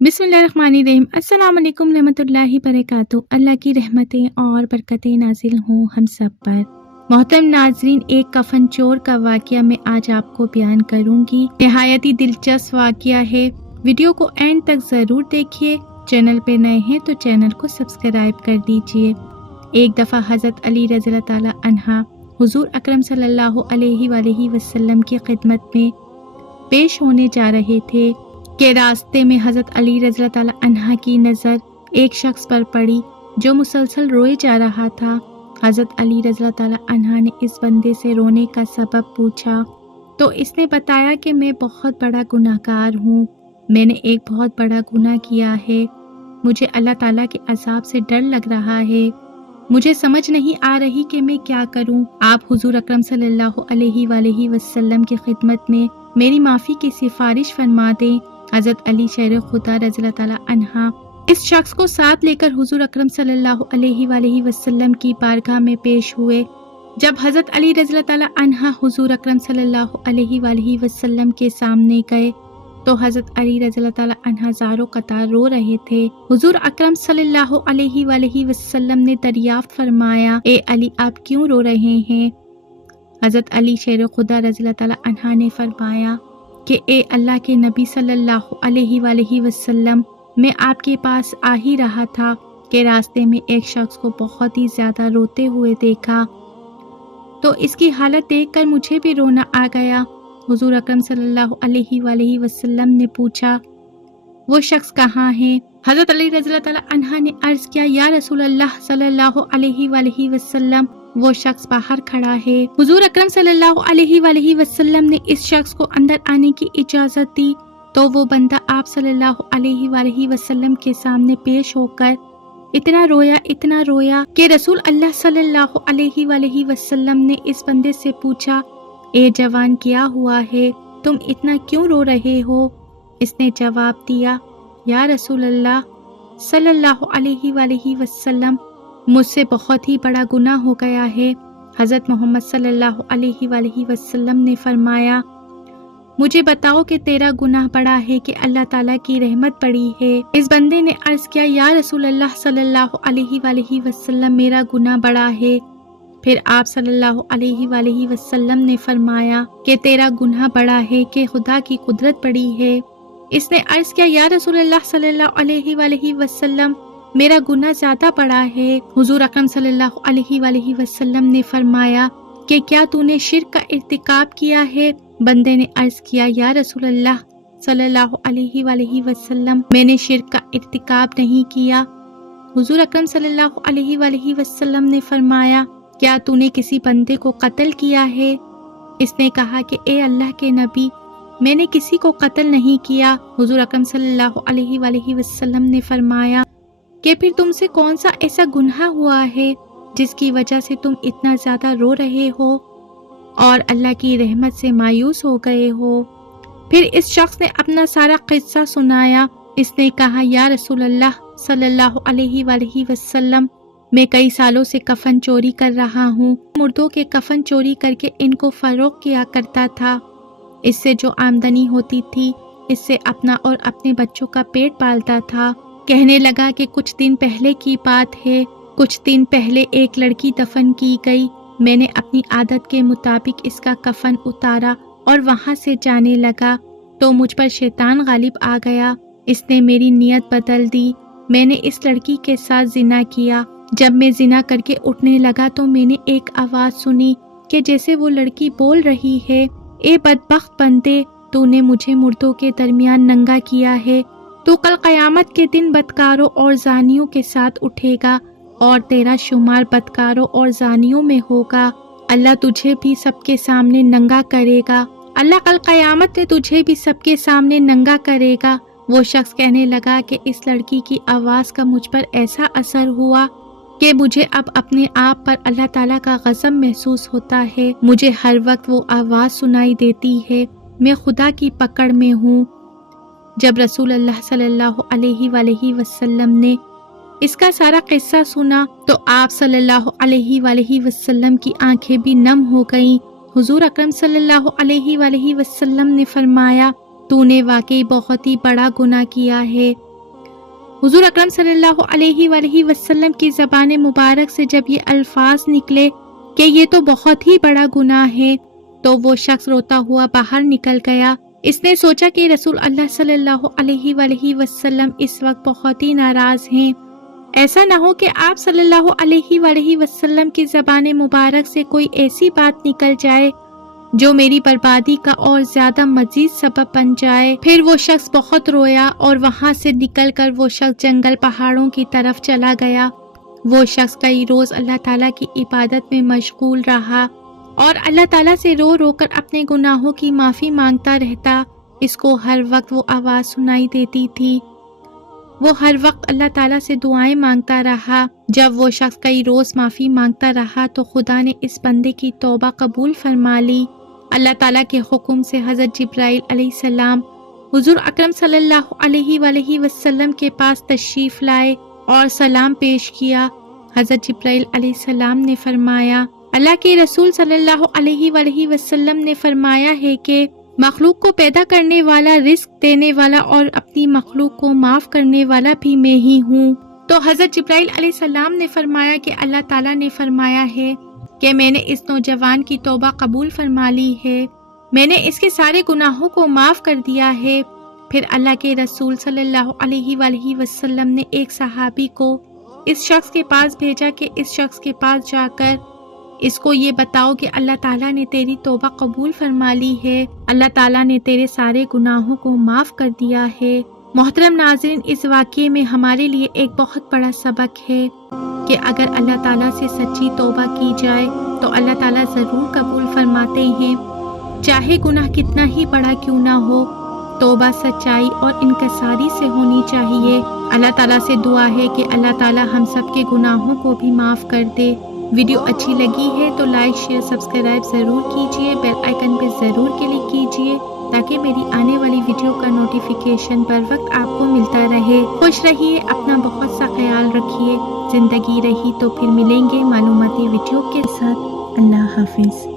बिस्मिल्लाहिर्रहमानिर्रहीम। अस्सलाम वालेकुम रहमतुल्लाहि बरकातुहू। अल्लाह की रहमतें और बरकतें नाजिल हों हम सब पर। मोहतरम नाजरीन, एक कफन चोर का वाक़या मैं आज आपको बयान करूंगी। नहायत ही दिलचस्प वाक़या है। वीडियो को एंड तक ज़रूर देखिए। चैनल पे नए हैं तो चैनल को सब्सक्राइब कर दीजिए। एक दफ़ा हज़रत अली रज़ियल्लाहु ताला अन्हा हुज़ूर अकरम सल्लल्लाहु अलैहि वसल्लम की खिदमत में पेश होने जा रहे थे कि रास्ते में हज़रत अली रज़ियल्लाहु ताला अन्हा की नज़र एक शख्स पर पड़ी जो मुसलसल रोए जा रहा था। हज़रत अली रज़ियल्लाहु ताला अन्हा ने इस बंदे से रोने का सबब पूछा तो इसने बताया कि मैं बहुत बड़ा गुनाहगार हूँ, मैंने एक बहुत बड़ा गुनाह किया है, मुझे अल्लाह ताला के अज़ाब से डर लग रहा है, मुझे समझ नहीं आ रही कि मैं क्या करूं। आप हुजूर अकरम सल्लल्लाहु अलैहि वसल्लम की खिदमत में मेरी माफ़ी की सिफारिश फरमा दें। हज़रत अली शेर खुदा रज़ियल्लाहु ताला अन्हा इस शख्स को साथ लेकर हुजूर अकरम सल्लल्लाहु अलैहि वसल्लम की बारगाह में पेश हुए। जब हज़रत अली रज़ियल्लाहु ताला अन्हा हुजूर अकरम सल्लल्लाहु अलैहि वसल्लम के सामने गए तो हज़रत अली रज़ियल्लाहु ताला अन्हा ज़ारो कतार रो रहे थे। हुजूर अकरम सल्लल्लाहु अलैहि वसल्लम ने दरियाफ्त फरमाया, ए अली आप क्यों रो रहे हैं? हज़रत अली शेर खुदा रज़ियल्लाहु ताला अन्हा ने फरमाया कि ए अल्लाह के नबी सल्लल्लाहु अलैहि वसल्लम, मैं आपके पास आ ही रहा था कि रास्ते में एक शख्स को बहुत ही ज़्यादा रोते हुए देखा तो इसकी हालत देखकर मुझे भी रोना आ गया। हुजूर अकरम सल्लल्लाहु अलैहि वसल्लम ने पूछा, वो शख्स कहाँ है? हज़रत अली रज़ियल्लाहु ताला अन्हा ने अर्ज़ किया, या रसूल अल्लाह सल्लल्लाहु अलैहि वसल्लम, वो शख्स बाहर खड़ा है। हुजूर अकरम सल्लल्लाहु अलैहि वसल्लम ने इस शख्स को अंदर आने की इजाज़त दी तो वो बंदा आप सल्लल्लाहु अलैहि वसल्लम के सामने पेश होकर इतना रोया कि रसूल अल्लाह सल्लल्लाहु अलैहि वसल्लम ने इस बंदे से पूछा, ए जवान क्या हुआ है, तुम इतना क्यों रो रहे हो? इसने जवाब दिया, या रसूल अल्लाह सल्लल्लाहु अलैहि वसल्लम, मुझसे बहुत ही बड़ा गुनाह हो गया है। हज़रत मोहम्मद सल्लल्लाहु अलैहि वसल्लम ने फरमाया, मुझे बताओ कि तेरा गुनाह बड़ा है कि अल्लाह ताला की रहमत बड़ी है? इस बंदे ने अर्ज़ किया, या रसूल अल्लाह सल्लल्लाहु अलैहि वसल्लम, मेरा गुनाह बड़ा है। फिर आप सल्लल्लाहु अलैहि वसल्लम ने फरमाया कि तेरा गुनाह बड़ा है कि खुदा की कुदरत बड़ी है। इसने अर्ज़ किया, या रसूल अल्लाह सल्लल्लाहु अलैहि वसल्लम, मेरा गुनाह ज़्यादा बड़ा है। हुजूर अकरम सल्लल्लाहु अलैहि वसल्लम ने फरमाया कि क्या तूने शिर्क का इर्तिकाब किया है? बंदे ने अर्ज़ किया, या रसूल अल्लाह सल्लल्लाहु अलैहि वसल्लम, मैंने शिर्क का इर्तिकाब नहीं किया। हुजूर अकरम सल्लल्लाहु अलैहि वसल्लम ने फरमाया, क्या तूने किसी बंदे को कत्ल किया है? इसने कहा कि ए अल्लाह के नबी, मैंने किसी को कत्ल नहीं किया। हुजूर अकरम सल्लल्लाहु अलैहि वसल्लम ने फरमाया कि फिर तुमसे कौन सा ऐसा गुनाह हुआ है जिसकी वजह से तुम इतना ज़्यादा रो रहे हो और अल्लाह की रहमत से मायूस हो गए हो? फिर इस शख्स ने अपना सारा किस्सा सुनाया। इसने कहा, या रसूल अल्लाह सल्लल्लाहु अलैहि वसल्लम, मैं कई सालों से कफन चोरी कर रहा हूँ। मुर्दों के कफन चोरी करके इनको फरोख्त किया करता था। इससे जो आमदनी होती थी इससे अपना और अपने बच्चों का पेट पालता था। कहने लगा कि कुछ दिन पहले की बात है, कुछ दिन पहले एक लड़की दफन की गई। मैंने अपनी आदत के मुताबिक इसका कफन उतारा और वहाँ से जाने लगा तो मुझ पर शैतान गालिब आ गया। इसने मेरी नीयत बदल दी। मैंने इस लड़की के साथ जिना किया। जब मैं जिना करके उठने लगा तो मैंने एक आवाज़ सुनी कि जैसे वो लड़की बोल रही है, ए बदबख्त बंदे, तूने मुझे मुर्दों के दरमियान नंगा किया है। तो कल क़यामत के दिन बदकारों और जानियों के साथ उठेगा और तेरा शुमार बदकारों और जानियों में होगा। अल्लाह तुझे भी सबके सामने नंगा करेगा। अल्लाह कल क़यामत में तुझे भी सबके सामने नंगा करेगा। वो शख्स कहने लगा कि इस लड़की की आवाज़ का मुझ पर ऐसा असर हुआ कि मुझे अब अपने आप पर अल्लाह ताला का गज़ब महसूस होता है। मुझे हर वक्त वो आवाज़ सुनाई देती है, मैं खुदा की पकड़ में हूँ। जब रसूल अल्लाह सल्लल्लाहु अलैहि वसल्लम ने इसका सारा किस्सा सुना तो आप सल्लल्लाहु अलैहि वसल्लम की आंखें भी नम हो गईं। हुजूर अकरम सल्लल्लाहु अलैहि वसल्लम ने फरमाया, तूने वाकई बहुत ही बड़ा गुनाह किया है। حضور اکرم صلی اللہ علیہ وآلہ وسلم کی زبان مبارک سے جب یہ الفاظ نکلے کہ یہ تو بہت ہی بڑا گناہ ہے تو وہ شخص روتا ہوا باہر نکل گیا۔ اس نے سوچا کہ رسول اللہ صلی اللہ علیہ وآلہ وسلم اس وقت بہت ہی ناراض ہیں، ایسا نہ ہو کہ آپ صلی اللہ علیہ وآلہ وسلم کی زبان مبارک سے کوئی ایسی بات نکل جائے جو میری بربادی کا اور زیادہ مزید سبب بن جائے۔ پھر وہ شخص بہت رویا اور وہاں سے نکل کر وہ شخص جنگل پہاڑوں کی طرف چلا گیا۔ وہ شخص کئی روز اللہ تعالیٰ کی عبادت میں مشغول رہا اور اللہ تعالیٰ سے رو رو کر اپنے گناہوں کی معافی مانگتا رہتا۔ اس کو ہر وقت وہ آواز سنائی دیتی تھی، وہ ہر وقت اللہ تعالیٰ سے دعائیں مانگتا رہا۔ جب وہ شخص کئی روز معافی مانگتا رہا تو خدا نے اس بندے کی توبہ قبول فرما لی۔ اللہ تعالیٰ کے حکم سے حضرت جبرائیل علیہ السلام حضور اکرم صلی اللہ علیہ وآلہ وسلم کے پاس تشریف لائے اور سلام پیش کیا۔ حضرت جبرائیل علیہ السلام نے فرمایا، اللہ کے رسول صلی اللہ علیہ وآلہ وسلم نے فرمایا ہے کہ مخلوق کو پیدا کرنے والا، رزق دینے والا اور اپنی مخلوق کو معاف کرنے والا بھی میں ہی ہوں۔ تو حضرت جبرائیل علیہ السلام نے فرمایا کہ اللہ تعالیٰ نے فرمایا ہے کہ میں نے اس نوجوان کی توبہ قبول فرما لی ہے، میں نے اس کے سارے گناہوں کو معاف کر دیا ہے۔ پھر اللہ کے رسول صلی اللہ علیہ وآلہ وسلم نے ایک صحابی کو اس شخص کے پاس بھیجا کہ اس شخص کے پاس جا کر اس کو یہ بتاؤ کہ اللہ تعالیٰ نے تیری توبہ قبول فرما لی ہے، اللہ تعالیٰ نے تیرے سارے گناہوں کو معاف کر دیا ہے۔ محترم ناظرین، اس واقعے میں ہمارے لیے ایک بہت بڑا سبق ہے کہ اگر اللہ تعالیٰ سے سچی توبہ کی جائے تو اللہ تعالیٰ ضرور قبول فرماتے ہیں، چاہے گناہ کتنا ہی بڑا کیوں نہ ہو۔ توبہ سچائی اور انکساری سے ہونی چاہیے۔ اللہ تعالیٰ سے دعا ہے کہ اللہ تعالیٰ ہم سب کے گناہوں کو بھی معاف کر دے۔ ویڈیو اچھی لگی ہے تو لائک شیئر سبسکرائب ضرور کیجیے، بیل آئیکن پہ ضرور کلک کیجیے تاکہ میری آنے والی ویڈیو کا نوٹیفیکیشن پر وقت آپ کو ملتا رہے۔ خوش رہیے، اپنا بہت سا خیال رکھیے۔ زندگی رہی تو پھر ملیں گے معلوماتی ویڈیو کے ساتھ۔ اللہ حافظ۔